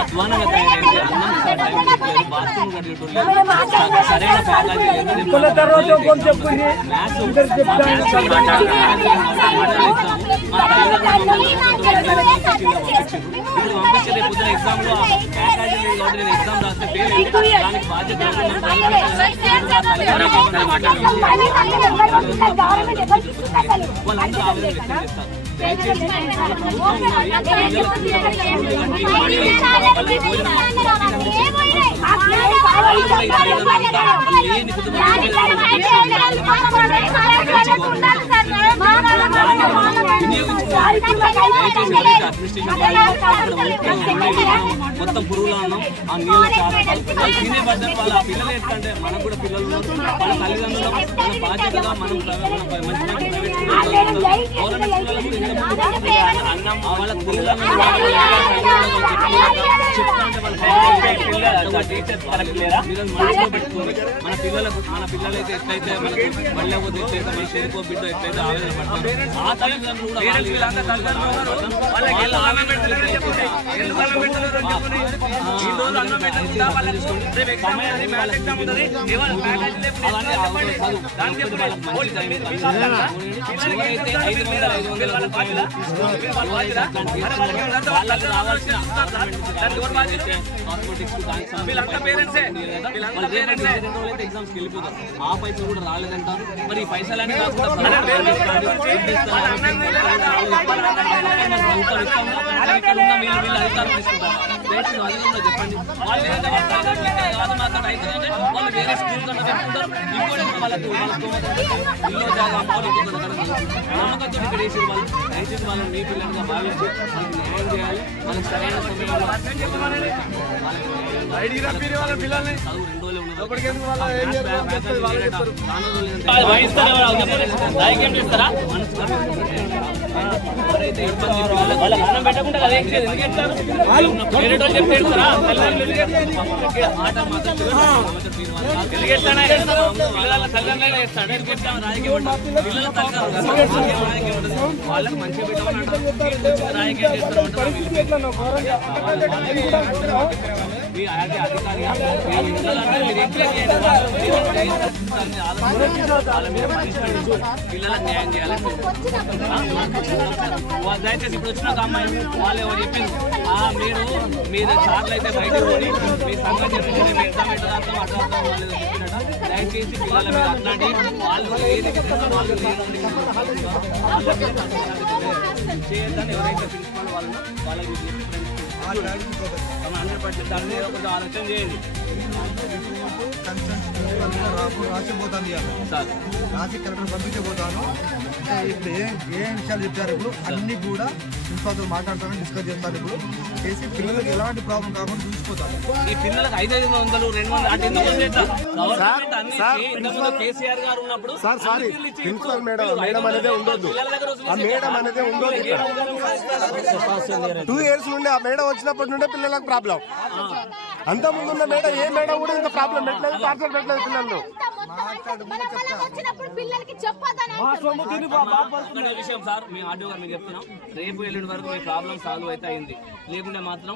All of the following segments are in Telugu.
అధ్వానంగా తయారైంది. సరైన ఫ్యాకల్టీ పంపించేది పొద్దున ఎగ్జామ్ లో ఫ్యాకల్టీ లేదు కాబట్టి నేను ఎగ్జామ్ రాస్తే ఫెయిల్ అయింది. దానికి బాధ్యత వాళ్ళందరూ ఆవేదన వ్యక్తం చేస్తారు. దయచేసి మొత్తం పురుగులా ఉన్నాం. ఆ నీళ్ళ చాలా తినే బద్దలు వాళ్ళ పిల్లలు ఎట్లంటే మనకు కూడా పిల్లలు వాళ్ళ తల్లిదండ్రులు మన బాధ్యతగా మనం అన్నం వాళ్ళ పిల్లలు పెట్టుకుని మన పిల్లలైతే ఎట్లయితే మనకు వెళ్ళకపోతే ఎట్లయితే మన చెరుకో బిడ్డ ఎట్లయితే ఆవేదన పడతారు ఆ తల్లిదండ్రులు కూడా ఎగ్జామ్స్ వెళ్ళిపోతారు. ఆ పైసలు కూడా రాలేదంటారు. మరి ఈ పైసలన్నీ కాకుండా అధికారం తీసుకుంటారు. చెప్పండి వాళ్ళు కాదు మాకు అయితే వాళ్ళు వేరే స్కూల్ కన్నా పెట్టుకుంటారు. ఇంకోటి వాళ్ళకు ఇల్లు జాగా నమ్మకంతో ఇక్కడ వేసేది వాళ్ళు. దయచేసి వాళ్ళు మీ పిల్లలుగా భావించి వాళ్ళకి న్యాయం చేయాలి. వాళ్ళకి సరైన సమయంలో వాళ్ళకి అన్నం పెట్టకుండా అదే ఎందుకు చెప్తారు? వేరే వాళ్ళు చెప్తే పిల్లల తల్లిదండ్రులే చేస్తాడు. ఎందుకు చెప్తాను? రాజకీయం పిల్లల వాళ్ళకి మంచిగా పెట్టమని రాజకీయం చేస్తారు. పిల్లలకు న్యాయం చేయాలి. దయచేసి ఇప్పుడు వచ్చిన ఒక అమ్మాయి వాళ్ళు ఎవరు చెప్పింది మీరు మీద సార్లు అయితే బయట పోయి మీ సంఘం చెప్పి మేము ఎగ్జామ్ ఎట్టాం అట్లా వాళ్ళు చెప్పినట్ట. దయచేసి పిల్లల మీద అట్లాంటి వాళ్ళు ఏది చేయొద్దని ఎవరైతే ప్రిన్సిపాల్ వాళ్ళను వాళ్ళకి 100% దాని మీద కొంచెం ఆలోచన చేయండి. రాసిపోతాను రాసి కలెక్టర్ పంపించబోతాను. ఇప్పుడు ఏ విషయాలు చెప్పారు ఇప్పుడు అన్ని కూడా ప్రిన్సిపాల్తో మాట్లాడతాను, డిస్కస్ చేస్తాను. ఇప్పుడు చేసి పిల్లలకు ఎలాంటి ప్రాబ్లం కాకుండా చూసిపోతాను. ఈ పిల్లలకు 500, 200 కేసీఆర్ గారు ఉన్నప్పుడు ప్రిన్సిపల్ మేడం అనేది ఉండొద్దు. ఆ మేడం అనేది ఉండొద్దు. 2 years నుండి ఆ మేడం వచ్చినప్పటి నుండే పిల్లలకు ప్రాబ్లం. అంత ముందున్న మేడం ఏ మేడం కూడా ఇంత ప్రాబ్లం పెట్టలేదు, పార్సల్ పెట్టలేదు పిల్లలు. విషయం సార్ మీ ఆర్డీఓ గారు చెప్తున్నాం, రేపు ఎల్లుండి వరకు మీ ప్రాబ్లం సాల్వ్ అయితే అయింది. లేకుంటే మాత్రం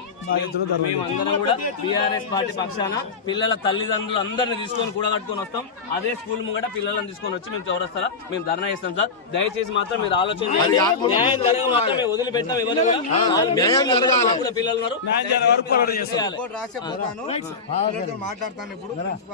మేము అందరం కూడా బీఆర్ఎస్ పార్టీ పక్షాన పిల్లల తల్లిదండ్రులు అందరిని తీసుకొని కూడా కట్టుకొని వస్తాం. అదే స్కూల్ ముంగట పిల్లలను తీసుకొని వచ్చి మేము చౌరస్తారా మేము ధర్నా చేస్తాం సార్. దయచేసి మాత్రం మీరు ఆలోచన చేయండి. న్యాయం జరగ మాత్రమే వదిలిపెట్టాం. ఎవరు పిల్లలు ఉన్నారు మాట్లాడతాను ఇప్పుడు.